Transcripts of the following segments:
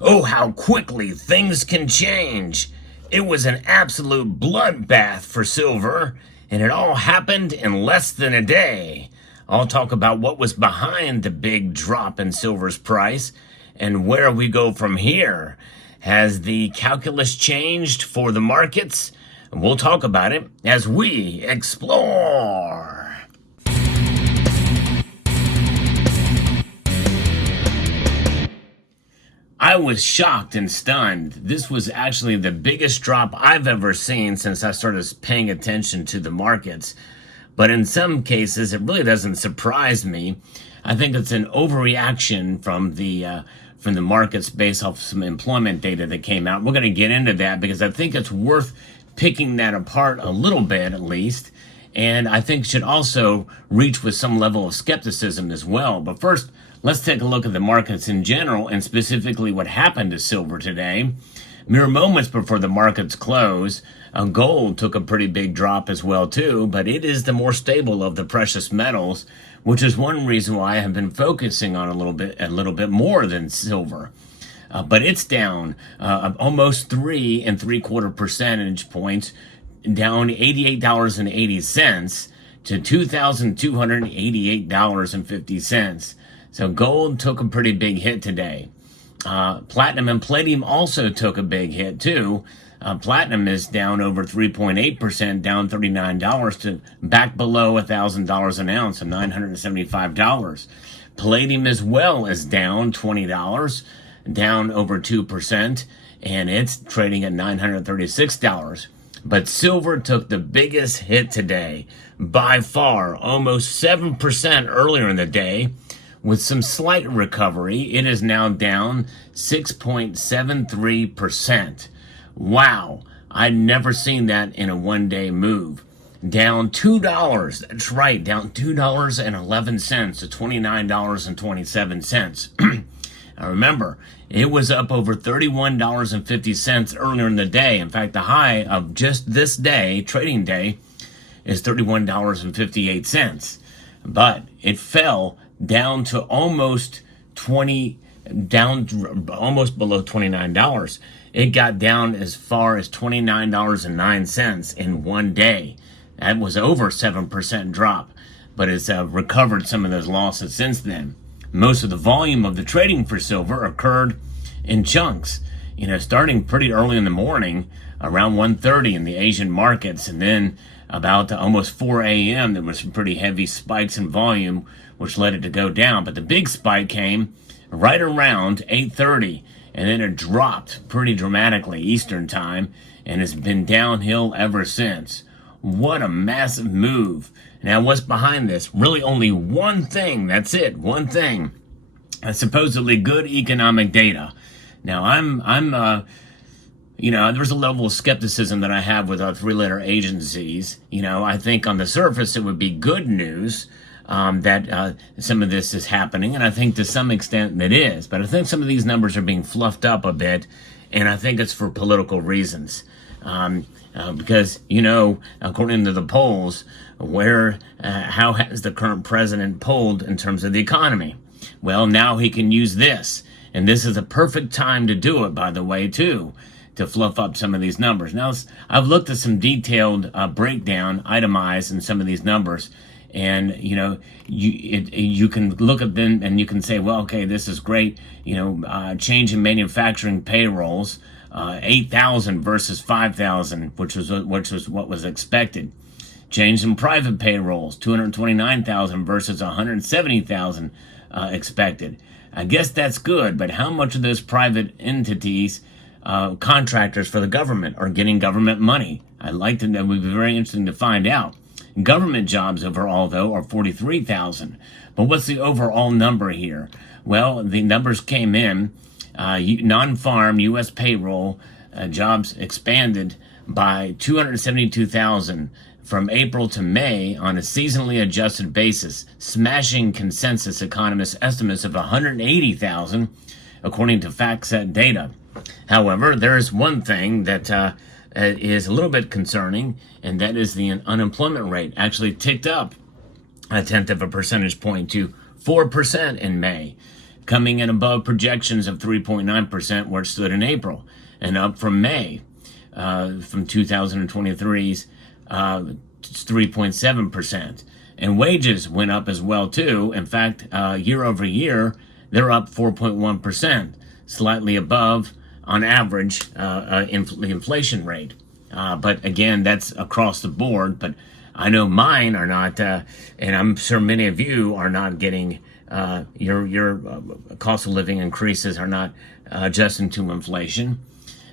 Oh, how quickly things can change. It was an absolute bloodbath for silver, and it all happened in less than a day. I'll talk about what was behind the big drop in silver's price and where we go from here. Has the calculus changed for the markets? We'll talk about it as we explore. I was shocked and stunned. This was actually the biggest drop I've ever seen since I started paying attention to the markets. But in some cases, it really doesn't surprise me. I think it's an overreaction from the markets based off some employment data that came out. We're going to get into that because I think it's worth picking that apart a little bit at least. And I think should also reach with some level of skepticism as well. But first, let's take a look at the markets in general and specifically what happened to silver today. Mere moments before the markets close, gold took a pretty big drop as well too, but it is the more stable of the precious metals, which is one reason why I have been focusing on a little bit more than silver. But it's down almost 3.75 percentage points, down $88.80 to $2,288.50. So gold took a pretty big hit today. Platinum and palladium also took a big hit too. Platinum is down over 3.8%, down $39 to back below $1,000 an ounce, of $975. Palladium as well is down $20, down over 2%, and it's trading at $936. But silver took the biggest hit today by far, almost 7% earlier in the day. With some slight recovery, it is now down 6.73%. Wow, I'd never seen that in a one-day move. Down $2, that's right, down $2.11 to $29.27. Now remember, it was up over $31.50 earlier in the day. In fact, the high of just this day, trading day, is $31.58. But it fell down to almost below $29. It got down as far as $29.09 in one day. That was over 7% drop, but it's recovered some of those losses since then. Most of the volume of the trading for silver occurred in chunks, starting pretty early in the morning, around 1:30 in the Asian markets, and then about almost 4 a.m. there was some pretty heavy spikes in volume, which led it to go down. But the big spike came right around 8:30, and then it dropped pretty dramatically Eastern time, and it's been downhill ever since. What a massive move. Now, what's behind this? Really only one thing. That's it. One thing. Supposedly good economic data. Now, there's a level of skepticism that I have with our three-letter agencies. I think on the surface it would be good news that some of this is happening, and I think to some extent it is. But I think some of these numbers are being fluffed up a bit, and I think it's for political reasons. Because, according to the polls, how has the current president polled in terms of the economy? Well, now he can use this. And this is a perfect time to do it, by the way, too, to fluff up some of these numbers. Now, I've looked at some detailed breakdown, itemized in some of these numbers. And, you can look at them and you can say, well, okay, this is great. Change in manufacturing payrolls. 8,000 versus 5,000, which was what was expected. Change in private payrolls, 229,000 versus 170,000 expected. I guess that's good, but how much of those private entities, contractors for the government, are getting government money? That would be very interesting to find out. Government jobs overall, though, are 43,000. But what's the overall number here? Well, the numbers came in. Non-farm U.S. payroll jobs expanded by 272,000 from April to May on a seasonally adjusted basis, smashing consensus economists' estimates of 180,000, according to FactSet data. However, there is one thing that is a little bit concerning, and that is the unemployment rate actually ticked up 0.1 percentage point to 4% in May. coming in above projections of 3.9% where it stood in April, and up from May, from 2023's 3.7%. And wages went up as well too. In fact, year over year, they're up 4.1%, slightly above, on average, the inflation rate. But again, that's across the board. But I know mine are not, and I'm sure many of you are not getting your cost of living increases are not adjusting to inflation.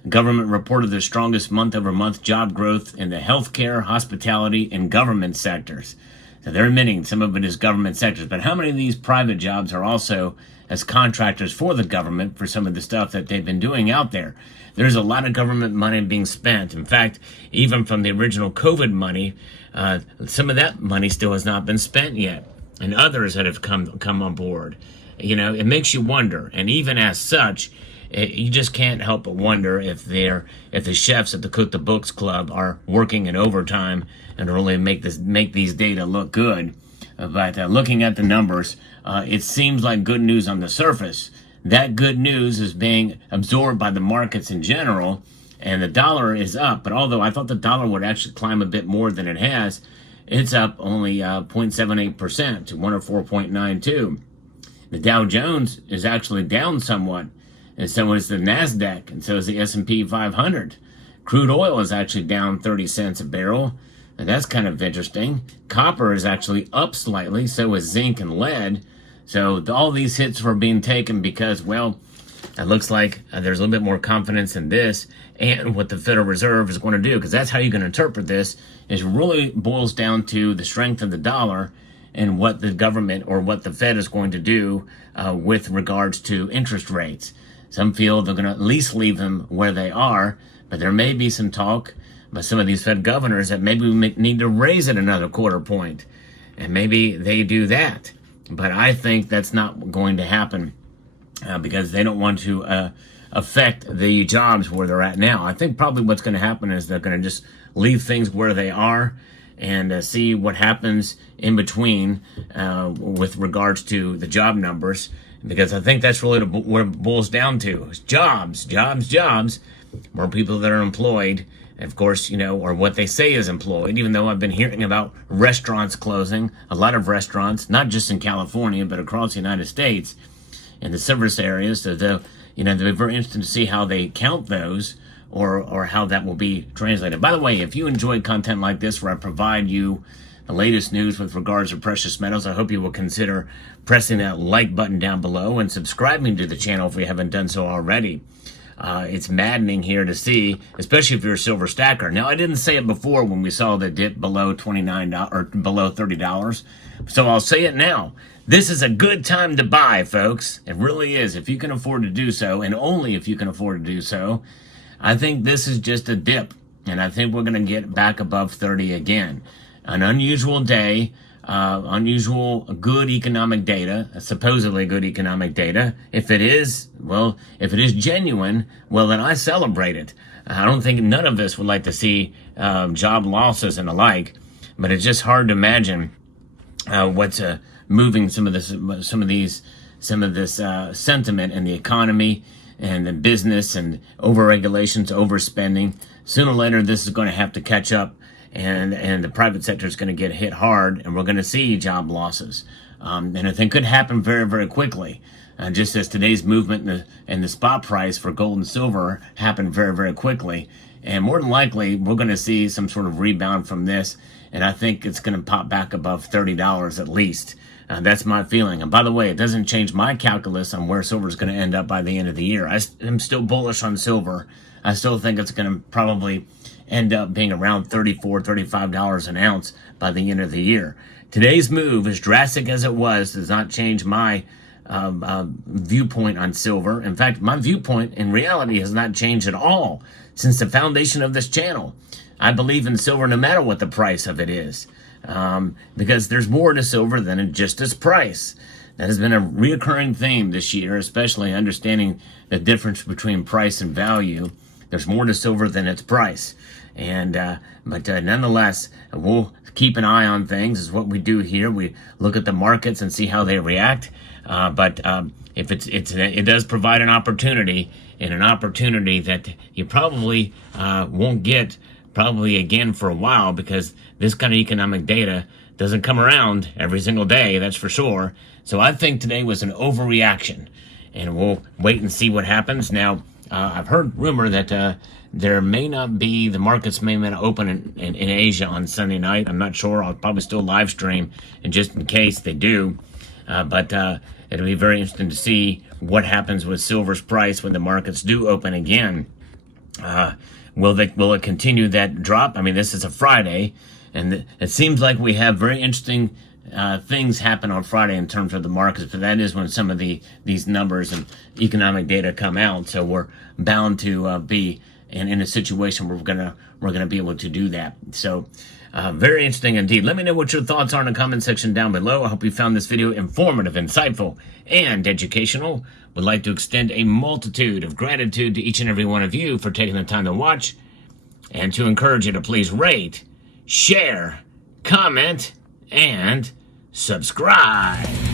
Government reported the strongest month-over-month job growth in the healthcare, hospitality, and government sectors. So they're admitting some of it is government sectors, but how many of these private jobs are also as contractors for the government for some of the stuff that they've been doing out there? There's a lot of government money being spent. In fact, even from the original COVID money, some of that money still has not been spent yet, and others that have come on board. You know, it makes you wonder, and even as such, you just can't help but wonder if the chefs at the Cook the Books Club are working in overtime and really make these data look good. But looking at the numbers, it seems like good news on the surface. That good news is being absorbed by the markets in general, and the dollar is up. But although I thought the dollar would actually climb a bit more than it has, it's up only 0.78% to 104.92. The Dow Jones is actually down somewhat, and so is the NASDAQ, and so is the S&P 500. Crude oil is actually down 30 cents a barrel, and that's kind of interesting. Copper is actually up slightly, so is zinc and lead. So all these hits were being taken because, well, it looks like there's a little bit more confidence in this and what the Federal Reserve is going to do, because that's how you can interpret this. It really boils down to the strength of the dollar and what the government or what the Fed is going to do with regards to interest rates. Some feel they're going to at least leave them where they are, but there may be some talk by some of these Fed governors that maybe we need to raise it another quarter point, and maybe they do that. But I think that's not going to happen because they don't want to affect the jobs where they're at now. I think probably what's going to happen is they're going to just leave things where they are and see what happens in between with regards to the job numbers, because I think that's really what it boils down to. Is jobs. More people that are employed, of course, you know, or what they say is employed, even though I've been hearing about restaurants closing, a lot of restaurants, not just in California, but across the United States, in the service areas. So they'll be very interesting to see how they count those, or how that will be translated. By the way, if you enjoy content like this where I provide you the latest news with regards to precious metals, I hope you will consider pressing that like button down below and subscribing to the channel if you haven't done so already. It's maddening here to see, especially if you're a silver stacker. Now, I didn't say it before when we saw the dip below $29 or below $30, so I'll say it now. This is a good time to buy, folks. It really is, if you can afford to do so, and only if you can afford to do so. I think this is just a dip, and I think we're going to get back above 30 again. An unusual day, unusual good economic data, supposedly good economic data. If it is genuine, well, then I celebrate it. I don't think none of us would like to see job losses and the like, but it's just hard to imagine what's moving some of this sentiment in the economy and the business and over-regulations, overspending. Sooner or later, this is going to have to catch up. And the private sector is going to get hit hard, and we're going to see job losses. And I think it could happen very, very quickly. Just as today's movement and the spot price for gold and silver happened very, very quickly. And more than likely, we're going to see some sort of rebound from this. And I think it's going to pop back above $30 at least. That's my feeling. And by the way, it doesn't change my calculus on where silver is going to end up by the end of the year. I'm still bullish on silver. I still think it's going to probably end up being around $34, $35 an ounce by the end of the year. Today's move, as drastic as it was, does not change my viewpoint on silver. In fact, my viewpoint in reality has not changed at all since the foundation of this channel. I believe in silver no matter what the price of it is, because there's more to silver than just its price. That has been a reoccurring theme this year, especially understanding the difference between price and value. there's more to silver than its price. And but nonetheless, we'll keep an eye on things. Is what we do here. We look at the markets and see how they react. But if it does provide an opportunity, and an opportunity that you probably won't get probably again for a while, because this kind of economic data doesn't come around every single day, that's for sure. So I think today was an overreaction, and we'll wait and see what happens. Now, I've heard rumor that there may not be, the markets may not open in Asia on Sunday night. I'm not sure. I'll probably still live stream, and just in case they do. But it'll be very interesting to see what happens with silver's price when the markets do open again. Will it continue that drop? I mean, this is a Friday, and it seems like we have very interesting things happen on Friday in terms of the markets, but that is when some of these numbers and economic data come out. So we're bound to be in a situation where we're gonna be able to do that. So very interesting indeed. Let me know what your thoughts are in the comment section down below. I hope you found this video informative, insightful, and educational. Would like to extend a multitude of gratitude to each and every one of you for taking the time to watch, and to encourage you to please rate, share, comment, and subscribe.